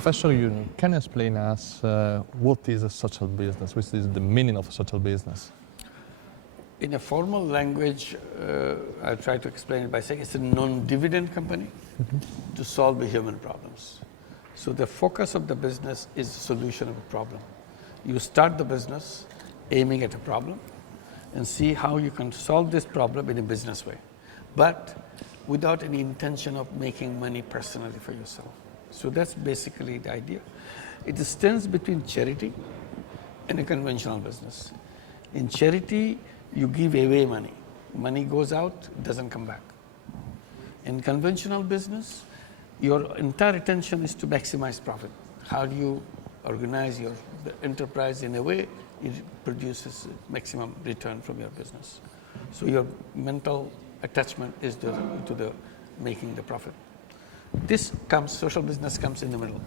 Professor Yunus, can you explain us what is a social business? What is the meaning of a social business? In a formal language, I try to explain it by saying it's a non-dividend company to solve the human problems. So the focus of the business is the solution of a problem. You start the business aiming at a problem and see how you can solve this problem in a business way, but without any intention of making money personally for yourself. So that's basically the idea. It stands between charity and a conventional business. In charity, you give away money. Money goes out, it doesn't come back. In conventional business, your entire attention is to maximize profit. How do you organize your enterprise in a way it produces maximum return from your business? So your mental attachment is to the making the profit. Social business comes in the middle.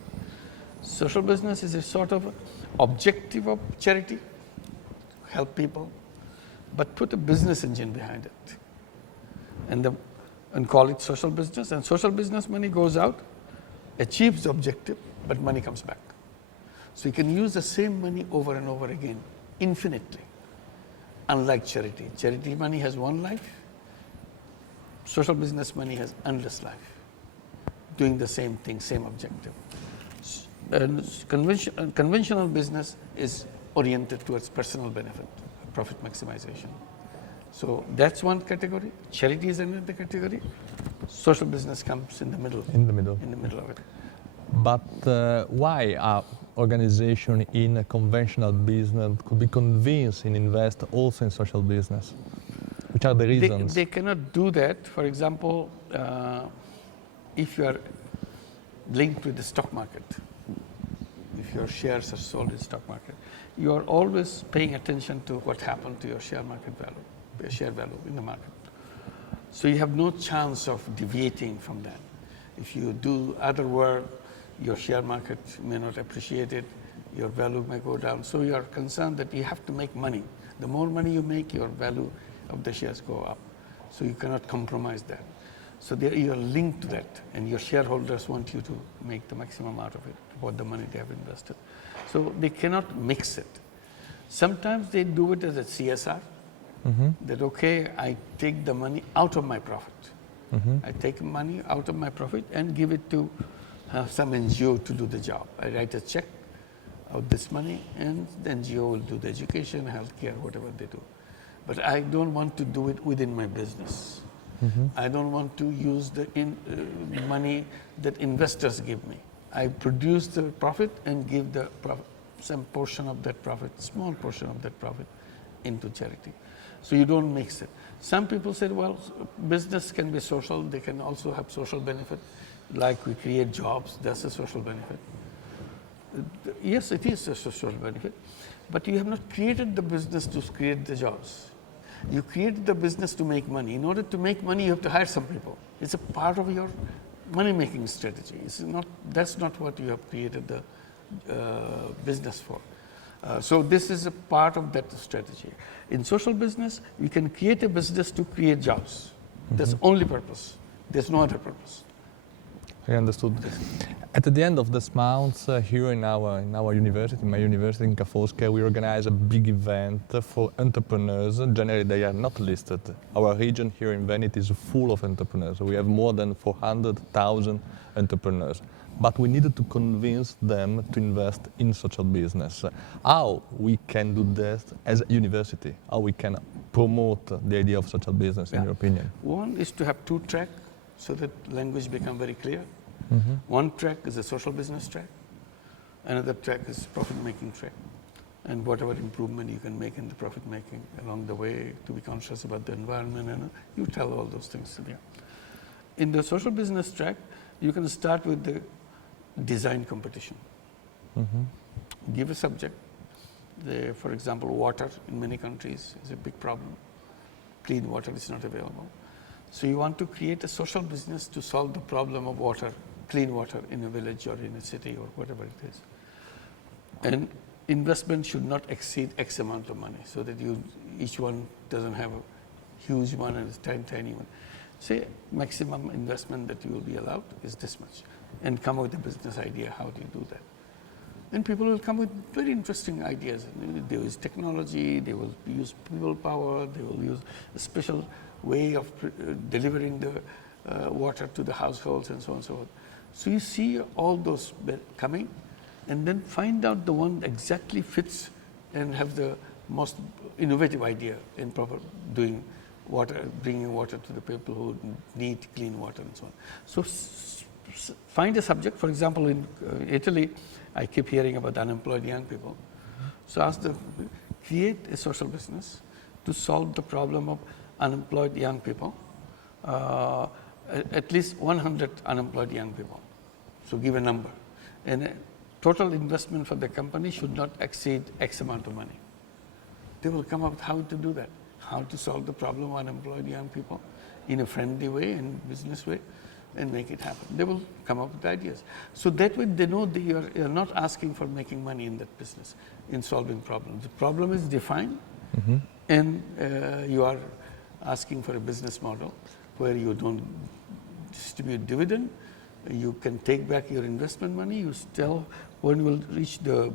Social business is a sort of objective of charity, help people, but put a business engine behind it and call it social business. And social business money goes out, achieves the objective, but money comes back. So you can use the same money over and over again, infinitely, unlike charity. Charity money has one life, social business money has endless life, doing the same thing, same objective. And conventional business is oriented towards personal benefit, profit maximization. So that's one category. Charity is another category. Social business comes in the middle. In the middle. In the middle of it. But why are organization in a conventional business could be convinced and invest also in social business? Which are the reasons? They cannot do that. For example, if you are linked with the stock market, if your shares are sold in the stock market, you are always paying attention to what happened to your share value in the market. So you have no chance of deviating from that. If you do other work, your share market may not appreciate it, your value may go down. So you are concerned that you have to make money. The more money you make, your value of the shares go up. So you cannot compromise that. So you are linked to that, and your shareholders want you to make the maximum out of it, about the money they have invested. So they cannot mix it. Sometimes they do it as a CSR, that okay, I take the money out of my profit. I take money out of my profit and give it to some NGO to do the job. I write a check of this money, and the NGO will do the education, healthcare, whatever they do. But I don't want to do it within my business. I don't want to use the money that investors give me. I produce the profit and give the some portion of that profit, small portion of that profit, into charity. So you don't mix it. Some people said, well, business can be social. They can also have social benefit, like we create jobs. That's a social benefit. Yes, it is a social benefit, but you have not created the business to create the jobs. You created the business to make money. In order to make money, you have to hire some people. It's a part of your money-making strategy. That's not what you have created the business for. So this is a part of that strategy. In social business, you can create a business to create jobs. That's the only purpose. There's no other purpose. I understood. At the end of this month, here in our university, my university in Foscari, we organize a big event for entrepreneurs. Generally, they are not listed. Our region here in Venice is full of entrepreneurs. We have more than 400,000 entrepreneurs. But we needed to convince them to invest in social business. How we can do that as a university? How we can promote the idea of social business, in your opinion? One is to have two tracks, so that language become very clear. One track is a social business track, another track is profit-making track, and whatever improvement you can make in the profit-making along the way, to be conscious about the environment, and you tell all those things. In the social business track, you can start with the design competition. Give a subject. For example, water in many countries is a big problem. Clean water is not available. So you want to create a social business to solve the problem of water, clean water in a village or in a city or whatever it is. And investment should not exceed X amount of money, so that each one doesn't have a huge one and a tiny one. say maximum investment that you will be allowed is this much, and come up with a business idea. How do you do that? And people will come with very interesting ideas. They will use technology, they will use people power, they will use a special way of delivering the water to the households and so on and so forth. So you see all those coming, and then find out the one exactly fits and have the most innovative idea in proper doing water, bringing water to the people who need clean water and so on. So find a subject. For example, in Italy, I keep hearing about unemployed young people. So ask them, create a social business to solve the problem of unemployed young people, at least 100 unemployed young people. So give a number. And total investment for the company should not exceed X amount of money. They will come up with how to do that, how to solve the problem of unemployed young people in a friendly way and business way, and make it happen. They will come up with ideas. So that way they know you're not asking for making money in that business, in solving problems. The problem is defined, and you are asking for a business model where you don't distribute dividend, you can take back your investment money, you tell when you will reach the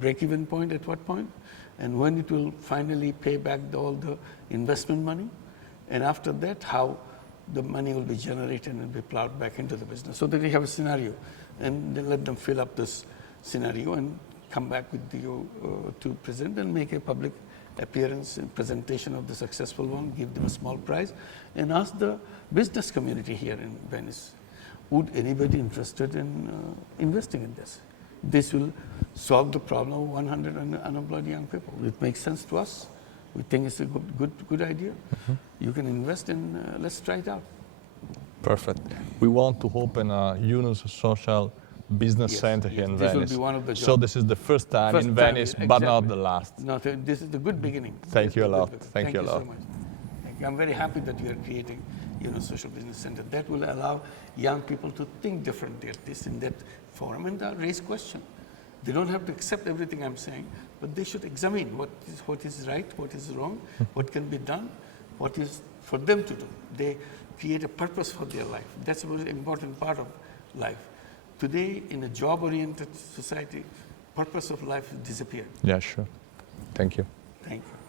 break-even point at what point, and when it will finally pay back all the investment money, and after that, how the money will be generated and be plowed back into the business. So that we have a scenario, and then let them fill up this scenario and come back with you to present and make a public appearance and presentation of the successful one, give them a small prize, and ask the business community here in Venice, would anybody interested in investing in this? This will solve the problem of 100 unemployed young people. It makes sense to us. We think it's a good idea. You can invest in, let's try it out. Perfect. We want to open a Yunus social business center here in Venice. This will be one of the jobs. So this is the first time in Venice, but not the last. No, this is the good beginning. Thank you a lot. Thank you a lot. So much. Thank you. I'm very happy that you are creating Yunus Social Business Center. That will allow young people to think differently at least in that forum and raise questions. They don't have to accept everything I'm saying, but they should examine what is right, what is wrong, what can be done, what is for them to do. They create a purpose for their life. That's a very important part of life. Today, in a job-oriented society, purpose of life has disappeared. Yeah, sure. Thank you. Thank you.